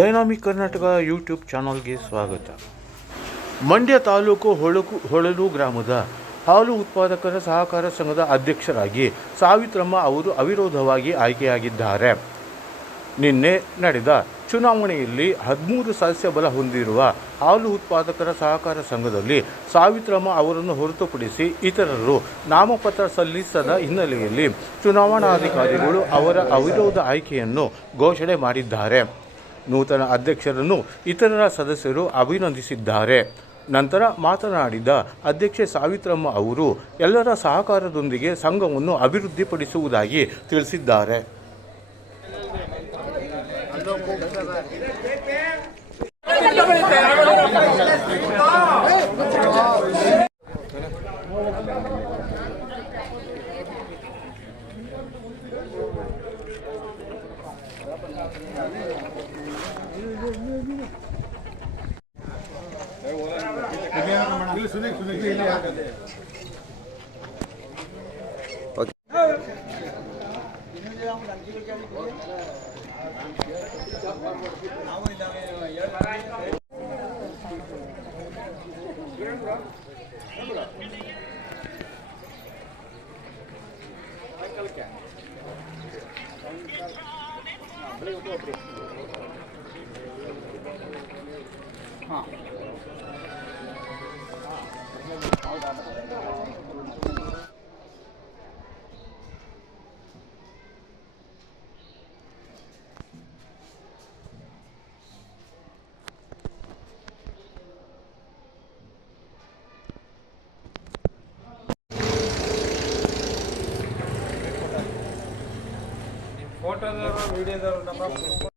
Dynamic Karnataka YouTube ಚಾನಲ್ಗೆ ಸ್ವಾಗತ. ಮಂಡ್ಯ ತಾಲೂಕು ಹೊಳಲು ಗ್ರಾಮದ ಹಾಲು ಉತ್ಪಾದಕರ ಸಹಕಾರ ಸಂಘದ ಅಧ್ಯಕ್ಷರಾಗಿ ಸಾವಿತ್ರಮ್ಮ ಅವರು ಅವಿರೋಧವಾಗಿ ಆಯ್ಕೆಯಾಗಿದ್ದಾರೆ. ನಿನ್ನೆ ನಡೆದ ಚುನಾವಣೆಯಲ್ಲಿ 13 ಸದಸ್ಯ ಬಲ ಹೊಂದಿರುವ ಹಾಲು ಉತ್ಪಾದಕರ ಸಹಕಾರ ಸಂಘದಲ್ಲಿ ಸಾವಿತ್ರಮ್ಮ ಅವರನ್ನು ಹೊರತುಪಡಿಸಿ ಇತರರು ನಾಮಪತ್ರ ಸಲ್ಲಿಸದ ಹಿನ್ನೆಲೆಯಲ್ಲಿ ಚುನಾವಣಾಧಿಕಾರಿಗಳು ಅವರ ಅವಿರೋಧ ಆಯ್ಕೆಯನ್ನು ಘೋಷಣೆ ಮಾಡಿದ್ದಾರೆ. ನೂತನ ಅಧ್ಯಕ್ಷರನ್ನು ಇತರ ಸದಸ್ಯರು ಅಭಿನಂದಿಸಿದ್ದಾರೆ. ನಂತರ ಮಾತನಾಡಿದ ಅಧ್ಯಕ್ಷೆ ಸಾವಿತ್ರಮ್ಮ ಅವರು ಎಲ್ಲರ ಸಹಕಾರದೊಂದಿಗೆ ಸಂಘವನ್ನು ಅಭಿವೃದ್ಧಿಪಡಿಸುವುದಾಗಿ ತಿಳಿಸಿದ್ದಾರೆ. ಫೋಟೋದವರು ವಿಡಿಯೋದವರು